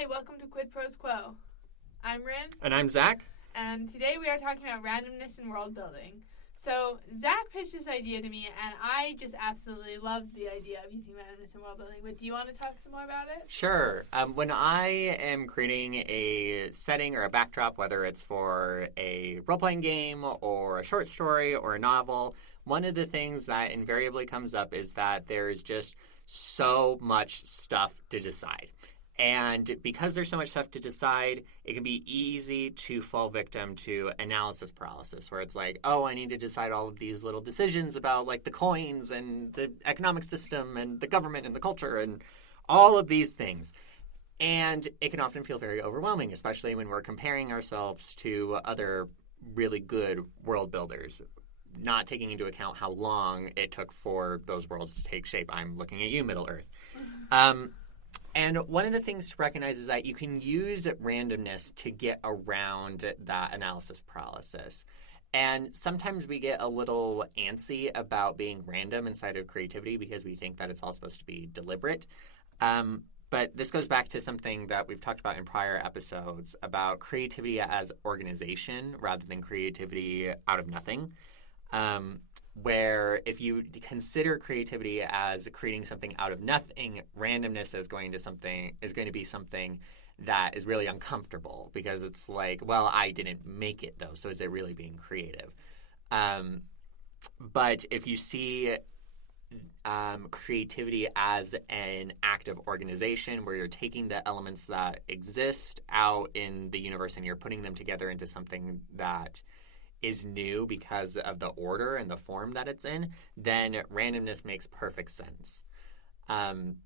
Hi, welcome to Quid Pros Quo. I'm Rin. And I'm Zac. And today we are talking about randomness in world building. So Zac pitched this idea to me, and I just absolutely loved the idea of using randomness in world building. But do you want to talk some more about it? Sure. When I am creating a setting or a backdrop, whether it's for a role-playing game or a short story or a novel, one of the things that invariably comes up is that there's just so much stuff to decide. And because there's so much stuff to decide, it can be easy to fall victim to analysis paralysis, where it's like, oh, I need to decide all of these little decisions about like the coins and the economic system and the government and the culture and all of these things. And it can often feel very overwhelming, especially when we're comparing ourselves to other really good world builders, not taking into account how long it took for those worlds to take shape. I'm looking at you, Middle-earth. And one of the things to recognize is that you can use randomness to get around that analysis paralysis. And sometimes we get a little antsy about being random inside of creativity because we think that it's all supposed to be deliberate. But this goes back to something that we've talked about in prior episodes about creativity as organization rather than creativity out of nothing. Where if you consider creativity as creating something out of nothing, randomness is going to be something that is really uncomfortable because it's like, well, I didn't make it though, so is it really being creative? But if you see creativity as an act of organization where you're taking the elements that exist out in the universe and you're putting them together into something that is new because of the order and the form that it's in, then randomness makes perfect sense.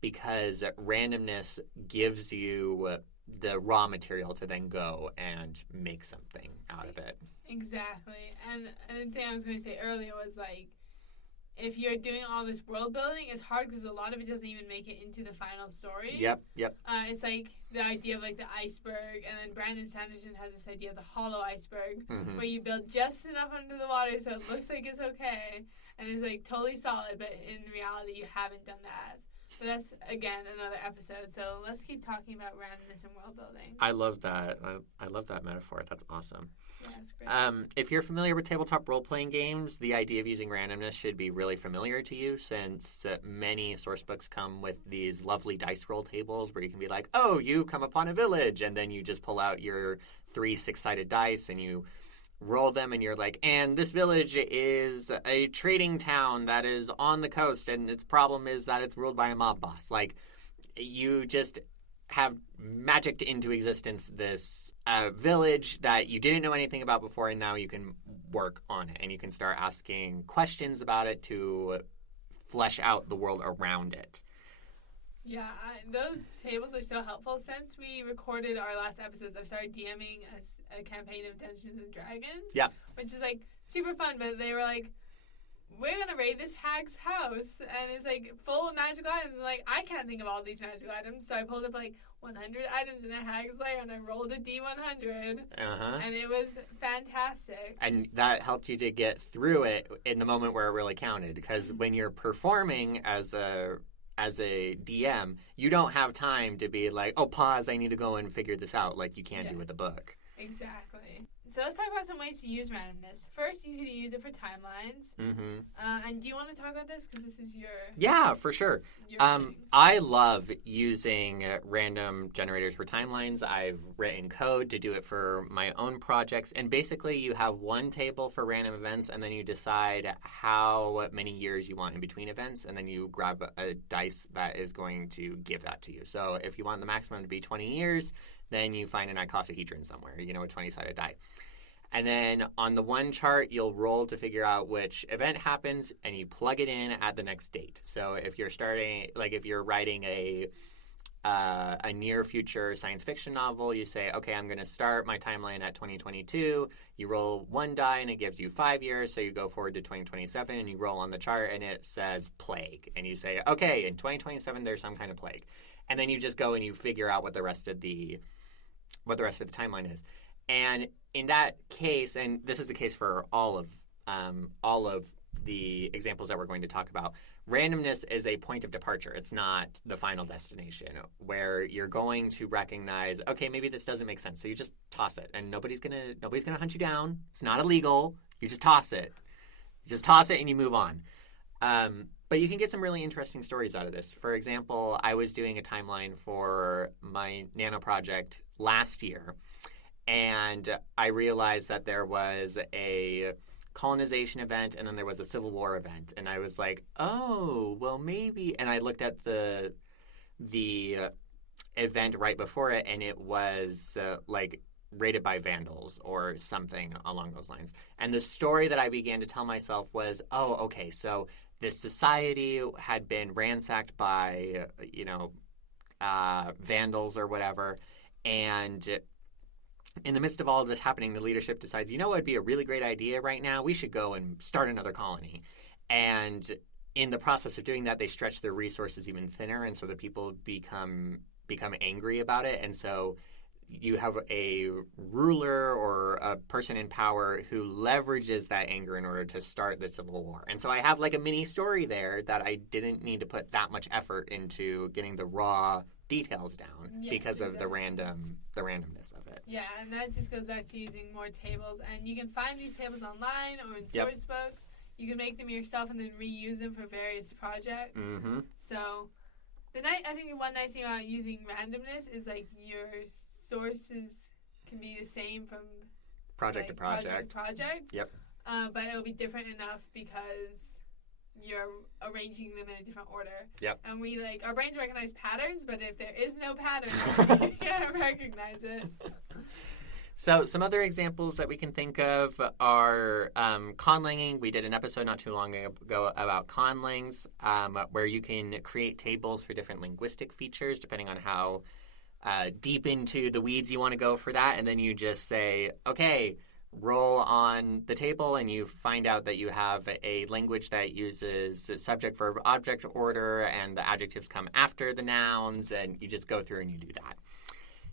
Because randomness gives you the raw material to then go and make something out of it. Exactly. And the thing I was going to say earlier was like, if you're doing all this world building, it's hard because a lot of it doesn't even make it into the final story. Yep. It's like the idea of like the iceberg, and then Brandon Sanderson has this idea of the hollow iceberg, where you build just enough under the water so it looks like it's okay, and it's like totally solid, but in reality you haven't done that. But that's, again, another episode, so let's keep talking about randomness and world building. I love that. I love that metaphor. That's awesome. Yeah, that's great. If you're familiar with tabletop role-playing games, the idea of using randomness should be really familiar to you since many source books come with these lovely dice roll tables where you can be like, oh, you come upon a village, and then you just pull out your 3 6-sided dice and you roll them and you're like, and this village is a trading town that is on the coast and its problem is that it's ruled by a mob boss. Like, you just have magicked into existence this village that you didn't know anything about before, and now you can work on it and you can start asking questions about it to flesh out the world around it. Yeah, those tables are so helpful. Since we recorded our last episodes, I've started DMing a campaign of Dungeons and Dragons. Yeah. Which is like super fun, but they were like, we're going to raid this hag's house, and it's like full of magical items. And like, I can't think of all these magical items, so I pulled up like 100 items in a hag's lair, and I rolled a D100. And it was fantastic. And that helped you to get through it in the moment where it really counted, because when you're performing as a DM, you don't have time to be like, oh, pause, I need to go and figure this out like you can do with a book. Exactly. So let's talk about some ways to use randomness. First, you could use it for timelines. And do you want to talk about this? Because this is your... Yeah, for sure. I love using random generators for timelines. I've written code to do it for my own projects. And basically, you have one table for random events, and then you decide how many years you want in between events, and then you grab a dice that is going to give that to you. So if you want the maximum to be 20 years, then you find an icosahedron somewhere, a 20-sided die. And then on the one chart, you'll roll to figure out which event happens, and you plug it in at the next date. So if you're writing a near future science fiction novel, you say, okay, I'm going to start my timeline at 2022. You roll one die, and it gives you 5 years. So you go forward to 2027, and you roll on the chart, and it says plague. And you say, okay, in 2027, there's some kind of plague. And then you just go and you figure out what the rest of the timeline is. And in that case, and this is the case for all of the examples that we're going to talk about, randomness is a point of departure. It's not the final destination where you're going to recognize, okay, maybe this doesn't make sense. So you just toss it, and nobody's gonna hunt you down. It's not illegal. You just toss it. You just toss it and you move on. But you can get some really interesting stories out of this. For example, I was doing a timeline for my nano project last year, and I realized that there was a colonization event and then there was a Civil War event. And I was like, oh, well, maybe. And I looked at the event right before it, and it was raided by vandals or something along those lines. And the story that I began to tell myself was, oh, okay, so this society had been ransacked by, vandals or whatever. And in the midst of all of this happening, the leadership decides, what would be a really great idea right now? We should go and start another colony. And in the process of doing that, they stretch their resources even thinner. And so the people become angry about it. And so you have a ruler or a person in power who leverages that anger in order to start the Civil War. And so I have like a mini story there that I didn't need to put that much effort into getting the raw details down because of the randomness of it. Yeah, and that just goes back to using more tables. And you can find these tables online or in source books. You can make them yourself and then reuse them for various projects. Mm-hmm. So I think the one nice thing about using randomness is like your sources can be the same from project to project. Yep. But it'll be different enough because you're arranging them in a different order. Yep. And our brains recognize patterns, but if there is no pattern, you can't recognize it. So some other examples that we can think of are conlanging. We did an episode not too long ago about conlangs, where you can create tables for different linguistic features depending on how deep into the weeds you want to go for that. And then you just say, okay, roll on the table, and you find out that you have a language that uses subject, verb, object order, and the adjectives come after the nouns, and you just go through and you do that.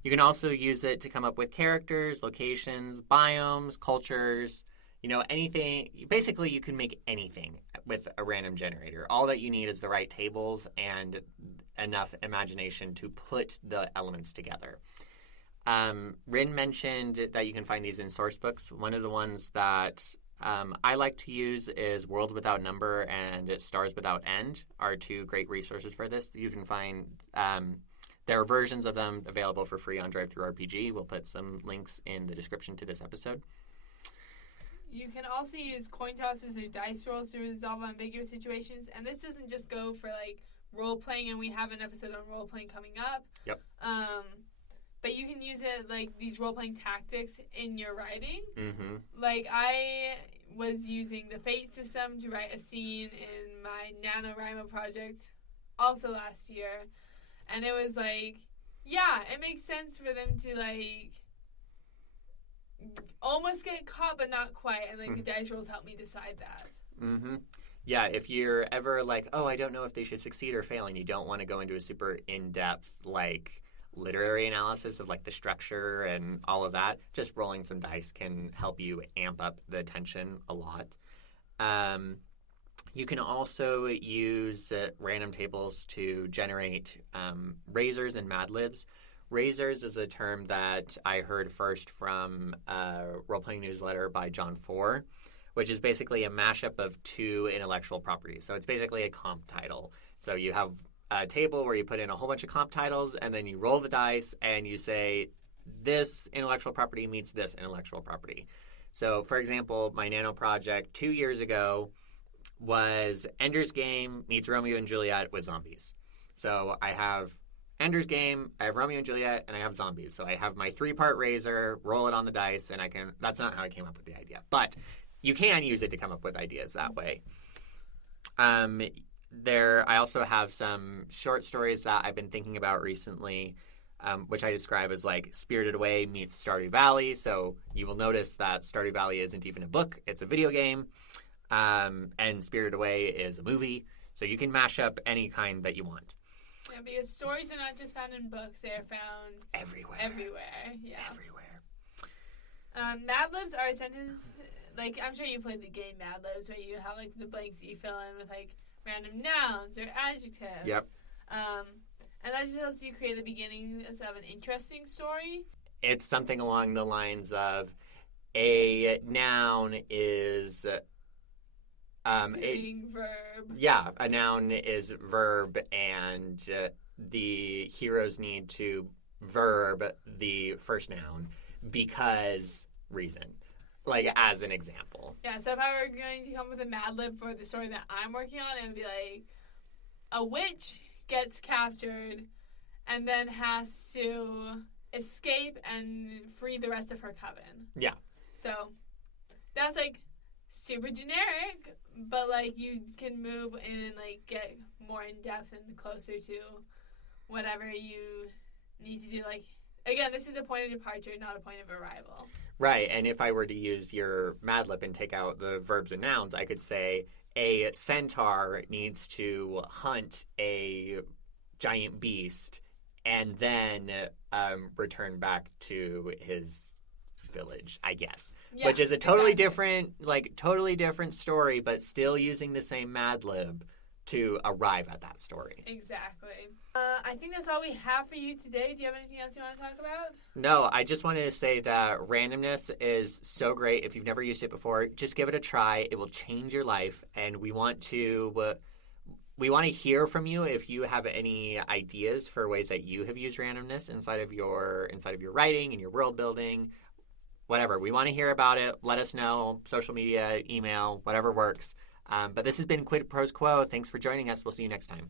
You can also use it to come up with characters, locations, biomes, cultures, anything. Basically, you can make anything with a random generator. All that you need is the right tables and enough imagination to put the elements together. Rin mentioned that you can find these in source books. One of the ones that I like to use is Worlds Without Number and Stars Without End are two great resources for this. You can find there are versions of them available for free on DriveThruRPG. We'll put some links in the description to this episode. You can also use coin tosses or dice rolls to resolve ambiguous situations. And this doesn't just go for role-playing, and we have an episode on role-playing coming up. Yep. But you can use it, these role-playing tactics in your writing. Mm-hmm. I was using the Fate system to write a scene in my NaNoWriMo project also last year. And it was it makes sense for them to, almost get caught, but not quite. And, the dice rolls help me decide that. Mm-hmm. Yeah, if you're ever I don't know if they should succeed or fail, and you don't want to go into a super in-depth, literary analysis of the structure and all of that, just rolling some dice can help you amp up the tension a lot. You can also use random tables to generate razors and Mad Libs. Razors is a term that I heard first from a role-playing newsletter by John Four, which is basically a mashup of two intellectual properties. So it's basically a comp title. So you have a table where you put in a whole bunch of comp titles, and then you roll the dice, and you say, this intellectual property meets this intellectual property. So, for example, my nano project 2 years ago was Ender's Game meets Romeo and Juliet with zombies. So I have Ender's Game, I have Romeo and Juliet, and I have zombies. So I have my 3-part razor, roll it on the dice, and that's not how I came up with the idea. But you can use it to come up with ideas that way. I also have some short stories that I've been thinking about recently, which I describe as Spirited Away meets Stardew Valley. So you will notice that Stardew Valley isn't even a book, it's a video game. And Spirited Away is a movie. So you can mash up any kind that you want. Yeah, because stories are not just found in books, they are found everywhere. Yeah. Everywhere. Mad Libs are a sentence, like, I'm sure you played the game Mad Libs, where you have, like, the blanks that you fill in with, like, random nouns or adjectives. Yep. And that just helps you create the beginning of an interesting story. It's something along the lines of a noun is verb. Yeah, a noun is verb, and the heroes need to verb the first noun because reason. Like, as an example. Yeah, so if I were going to come with a Mad Lib for the story that I'm working on, it would be like, a witch gets captured and then has to escape and free the rest of her coven. Yeah. So that's, like, super generic, but, like, you can move in and, like, get more in-depth and closer to whatever you need to do. Like, again, this is a point of departure, not a point of arrival. Right, and if I were to use your Mad Lib and take out the verbs and nouns, I could say a centaur needs to hunt a giant beast and then return back to his village, I guess. Yeah, which is a totally different story, but still using the same Mad Lib to arrive at that story. Exactly. I think that's all we have for you today. Do you have anything else you want to talk about? No, I just wanted to say that Randomness is so great. If you've never used it before, just give it a try. It will change your life, and we want to hear from you if you have any ideas for ways that you have used randomness inside of your writing and your world building. Whatever. We want to hear about it. Let us know. Social media, email, whatever works. But this has been Quid Pros Quo. Thanks for joining us. We'll see you next time.